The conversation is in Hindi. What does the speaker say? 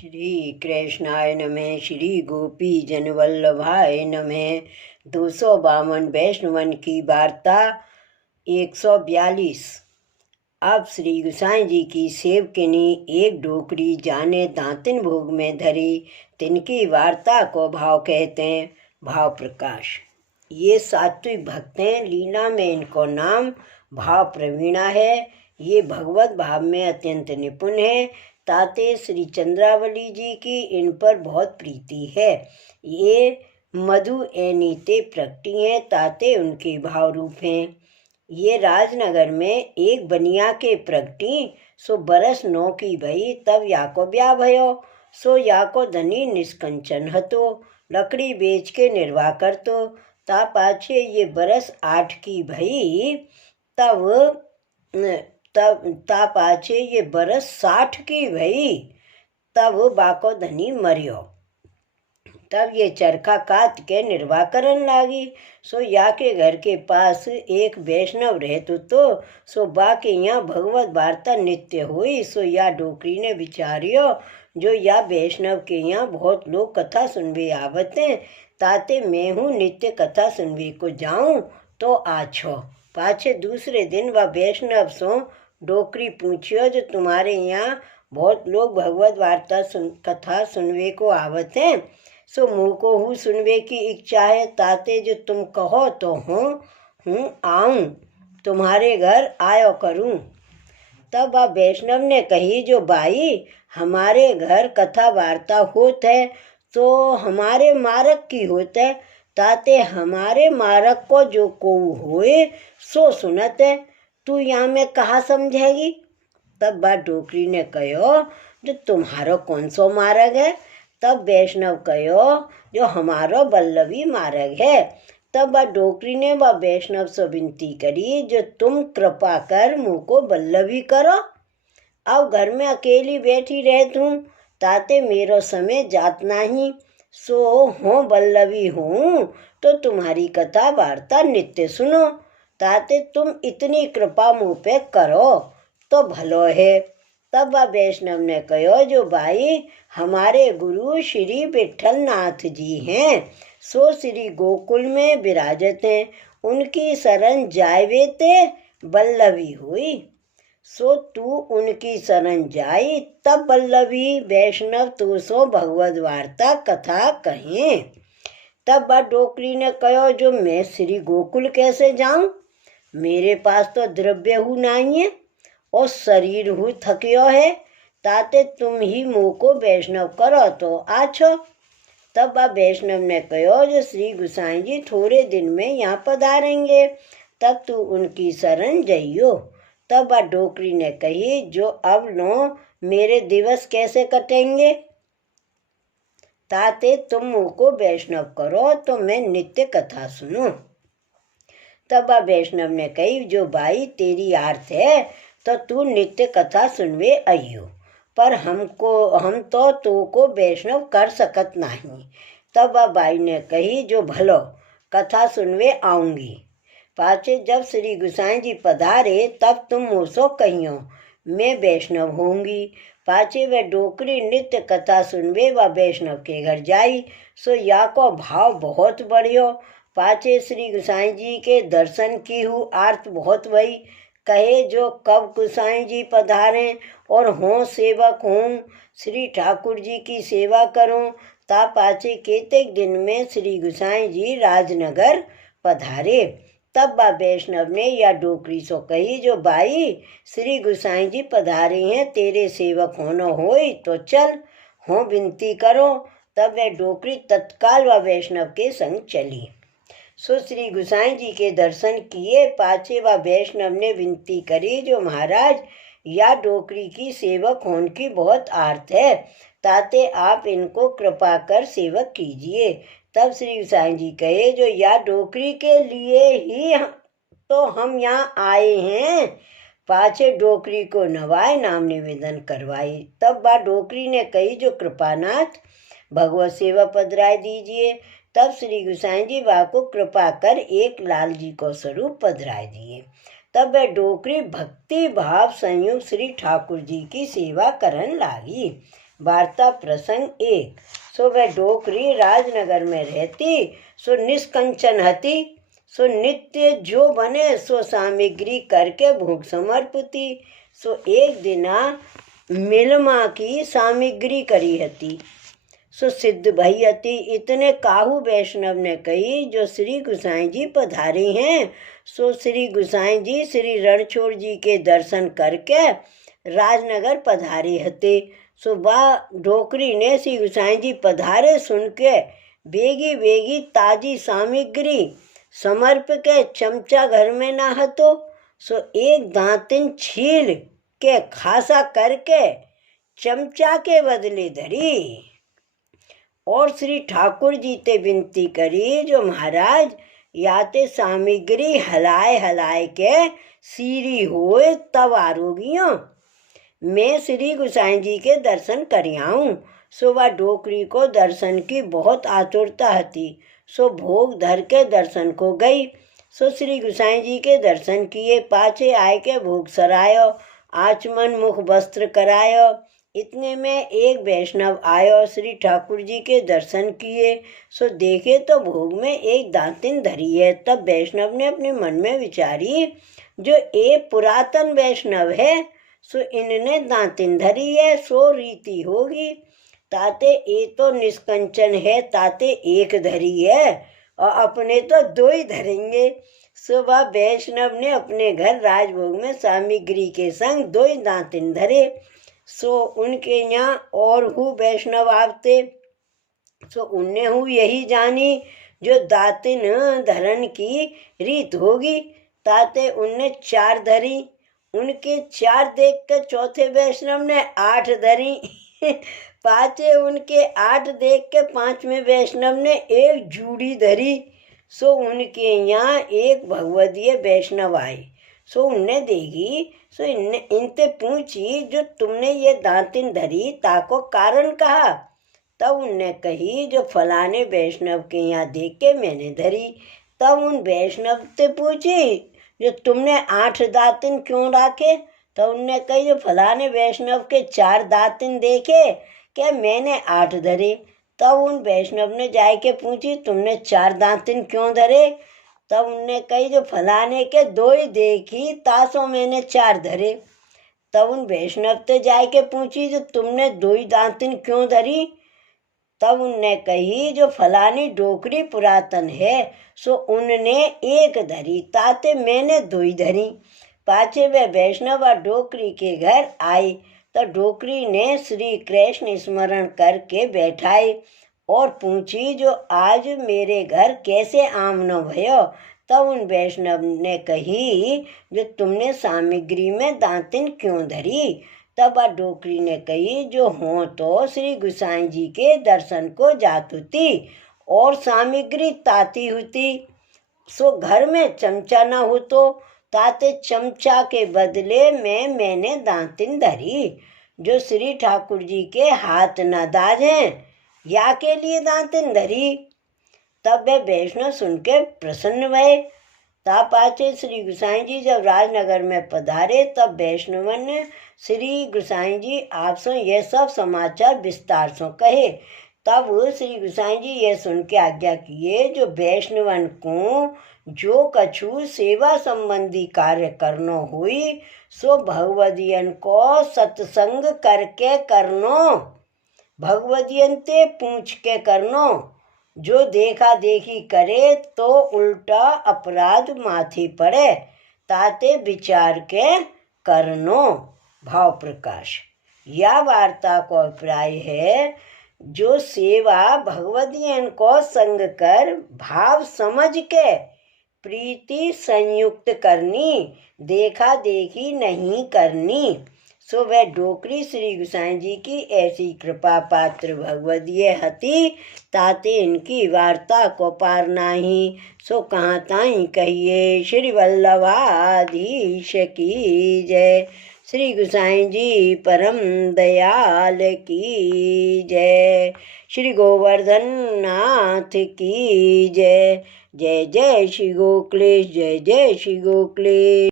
श्री कृष्णाय नमः। श्री गोपी जनवल्लभाय नमः। 252 वैष्णवन की वार्ता 142। अब श्री गुसाई जी की सेवकिनी एक डोकरी जाने दांतिन भोग में धरी, तिनकी वार्ता को भाव कहते हैं। भाव प्रकाश। ये सात्विक भक्त हैं, लीला में इनको नाम भाव प्रवीणा है। ये भगवत भाव में अत्यंत निपुण है। ताते श्री चंद्रावली जी की इन पर बहुत प्रीति है। ये मधु एनीते प्रकटी हैं, ताते उनके भाव रूप हैं। ये राजनगर में एक बनिया के प्रगटी, सो बरस 9 की भई, तब याको ब्याह भयो। सो याको धनी निष्कंचन हतो, लकड़ी बेच के निर्वाह करतो। ता पाछे ये बरस 8 की भई, तब ता पाछे ये बरस 60 की भई, तब बाको धनी मरियो। तब ये चरखा काट के निर्वाह करन लागी। सो या के घर के पास एक वैष्णव रहतो तो, सो बा के यहाँ भगवत वार्ता नित्य हुई। सो या डोकरी ने विचारियो, जो या वैष्णव के यहाँ बहुत लोग कथा सुनवे आवत हैं, ताते मैं हूँ नित्य कथा सुनवे को जाऊँ तो आछो। पाछे दूसरे दिन वह वैष्णव सो डोकरी पूछियो, जो तुम्हारे यहाँ बहुत लोग भगवत वार्ता कथा सुनवे को आवत हैं, सो मुँह को हूँ सुनवे की इच्छा है, ताते जो तुम कहो तो हूँ आऊँ, तुम्हारे घर आयो करूँ। तब वह वैष्णव ने कही, जो बाई हमारे घर कथा वार्ता होत है तो हमारे मारक की होत है, ताते हमारे मारक को जो को होए सो सुनत है, तू यहाँ में कहाँ समझेगी। तब वह डोकरी ने कहो, जो तुम्हारो कौन सो मार्ग है। तब वैष्णव कहो, जो हमारो बल्लवी मार्ग है। तब वह डोकरी ने वह वैष्णव से विनती करी, जो तुम कृपा कर मुँह को बल्लवी करो। अब घर में अकेली बैठी रहत हूँ, ताते मेरो समय जात नहीं, सो हो बल्लवी हूँ तो तुम्हारी कथा वार्ता नित्य सुनो, ताते तुम इतनी कृपा मुँह पे करो तो भलो है। तब वह वैष्णव ने कहो, जो भाई हमारे गुरु श्री विठल नाथ जी हैं, सो श्री गोकुल में विराजत हैं, उनकी शरण जायवे ते बल्लवी हुई। सो तू उनकी शरण जाई, तब बल्लवी वैष्णव तू सो भगवत वार्ता कथा कहें। तब वह डोकरी ने कहो, जो मैं श्री गोकुल कैसे जाऊं, मेरे पास तो द्रव्य हूँ नहीं है और शरीर हूँ थकियो है, ताते तुम ही मुँह को वैष्णव करो तो आछो। तब वह वैष्णव ने कहो, जो श्री गुसाई जी थोड़े दिन में यहाँ पधारेंगे, तब तू उनकी शरण जइयो। तब वह डोकरी ने कही, जो अब नो मेरे दिवस कैसे कटेंगे, ताते तुम मुँह को वैष्णव करो तो मैं नित्य कथा सुनूं। तब वह वैष्णव ने कही, जो भाई तेरी आर्थ है तो तू नित्य कथा सुनवे आइयो, पर हम तो को वैष्णव कर सकत नहीं। तब वह बाई ने कही, जो भलो कथा सुनवे आऊँगी। पाछे जब श्री गुसाई जी पधारे, तब तुम मुझसे कहियो, मैं वैष्णव होंगी। पाछे वह डोकरी नित्य कथा सुनवे व वैष्णव के घर जाई। सो या को भाव बहुत बढ़ियो। पाछे श्री गुसाई जी के दर्शन की हूँ आर्थ बहुत भई, कहे जो कब गुसाई जी पधारें और हों सेवक हूँ, श्री ठाकुर जी की सेवा करूँ। ता पाछे केतेक दिन में श्री गुसाई जी राजनगर पधारे। तब वह वैष्णव ने या डोकरी सो कही, जो बाई श्री गुसाई जी पधारे हैं, तेरे सेवक होना होई तो चल, हो विनती करो। तब वह डोकरी तत्काल व वैष्णव के संग चली। सो श्री गुसाई जी के दर्शन किए। पाछे व वैष्णव ने विनती करी, जो महाराज या डोकरी की सेवक होने की बहुत आर्थ है, ताते आप इनको कृपा कर सेवक कीजिए। तब श्री गुसाई जी कहे, जो या डोकरी के लिए ही तो हम यहाँ आए हैं। पाछे डोकरी को नवाए नाम निवेदन करवाई। तब वह डोकरी ने कही, जो कृपानाथ भगवत सेवा पधराए दीजिए। तब श्री गुसाई जी बा को कृपा कर एक लाल जी को स्वरूप पधराए दिए। तब वह डोकरी भक्ति भाव संयुक्त श्री ठाकुर जी की सेवा करन लागी। वार्ता प्रसंग 1। सो वह डोकरी राजनगर में रहती, सो निष्कंचन हती, सो नित्य जो बने सो सामग्री करके भोग समर्पती। सो एक दिना मिलमा की सामग्री करी हती, सो सिद्ध भई हती। इतने काहू वैष्णव ने कही, जो श्री गुसाई जी पधारे हैं। सो श्री गुसाई जी श्री रणछोड़ जी के दर्शन करके राजनगर पधारे हते। सो वह डोकरी ने श्री गुसाई जी पधारे सुन के बेगी बेगी ताजी सामग्री समर्प के चमचा घर में ना हतो। सो एक दांतिन छील के खासा करके चमचा के बदले धरी और श्री ठाकुर जी ते विनती करी, जो महाराज याते सामग्री हलाए हलाए के सीरी होए तब आरोगियों मैं श्री गुसाई जी के दर्शन करियाऊँ। सो वह डोकरी को दर्शन की बहुत आतुरता हती। सो भोग धर के दर्शन को गई। सो श्री गुसाई जी के दर्शन किए, पाछे आए के भोग सरायो, आचमन मुख वस्त्र करायो। इतने में एक वैष्णव आयो, श्री ठाकुर जी के दर्शन किए। सो देखे तो भोग में एक दांतिन धरी है। तब वैष्णव ने अपने मन में विचारी, जो ये पुरातन वैष्णव है, सो इनने दांतिन धरी है, सो रीति होगी। ताते ये तो निष्कंचन है, ताते एक धरी है और अपने तो दो ही धरेंगे। सो वह वैष्णव ने अपने घर राजभोग में सामग्री के संग दो ही दांतिन धरे। सो उनके यहाँ और हु वैष्णव आवते, सो उनने हु यही जानी, जो दातिन धरन की रीत होगी। ताते उनने 4 धरी। उनके 4 देख कर चौथे वैष्णव ने 8 धरी। पांचे उनके 8 देख के 5वें वैष्णव ने 1 जूड़ी धरी। सो उनके यहाँ एक भगवदीय वैष्णव आए। सो उनने देखी, सो इनते पूछी, जो तुमने ये दांतिन धरी ताको कारण कहा। तब उनने कही, जो फलाने वैष्णव के यहाँ देख के मैंने धरी। तब उन वैष्णव ते पूछी, जो तुमने 8 दातिन क्यों राखे। तो उनने कही, जो फलाने वैष्णव के 4 दातिन देखे क्या मैंने 8 धरे। तब उन वैष्णव ने जाके पूछी, तुमने 4 दातिन क्यों धरे। तब उनने कही, जो फलाने के 2 ही देखी तासो मैंने 4 धरे। तब उन वैष्णव ते जाके पूछी, जो तुमने 2 ही दातिन क्यों धरी। तब उनने कही, जो फलानी डोकरी पुरातन है, सो उनने 1 धरी, ताते मैंने 2 ही धरी। पाछे वे वैष्णव डोकरी के घर आए, तो डोकरी ने श्री कृष्ण स्मरण करके बैठाए और पूछी, जो आज मेरे घर कैसे आमनो भयो। तब उन वैष्णव ने कही, जो तुमने सामग्री में दांतिन क्यों धरी। तब डोकरी ने कही, जो हो तो श्री गुसाई जी के दर्शन को जात होती और सामग्री ताती होती। सो घर में चमचा न हो तो ताते चमचा के बदले में मैंने दांतिन धरी, जो श्री ठाकुर जी के हाथ न दाजें, या के लिए दांतिन धरी। तब वे वैष्णव सुन के प्रसन्न भये। ता पाछे श्री गुसाई जी जब राजनगर में पधारे, तब वैष्णवन ने श्री गुसाई जी आपसे ये सब समाचार विस्तार से कहे। तब श्री गुसाई जी ये सुन के आज्ञा किए, जो वैष्णवन को जो कछु सेवा संबंधी कार्य करनो हुई, सो भगवदियन को सत्संग करके करनो, भगवदियन ते पूछ के करनो। जो देखा देखी करे तो उल्टा अपराध माथे पड़े, ताते विचार के करनो। भाव प्रकाश। यह वार्ता को अभिप्राय है, जो सेवा भगवदियन को संग कर भाव समझ के प्रीति संयुक्त करनी, देखा देखी नहीं करनी। सो वह डोकरी श्री गुसाई जी की ऐसी कृपा पात्र भगवदीय हती, ताते इनकी वार्ता को पार नाही। सो कहाँ ताई कहिए। श्री वल्लभाधीश की जय। श्री गुसाई जी परम दयाल की जय। श्री गोवर्धन नाथ की जय। जय जय श्री गोकुलेश, जय जय श्री गोकुलेश।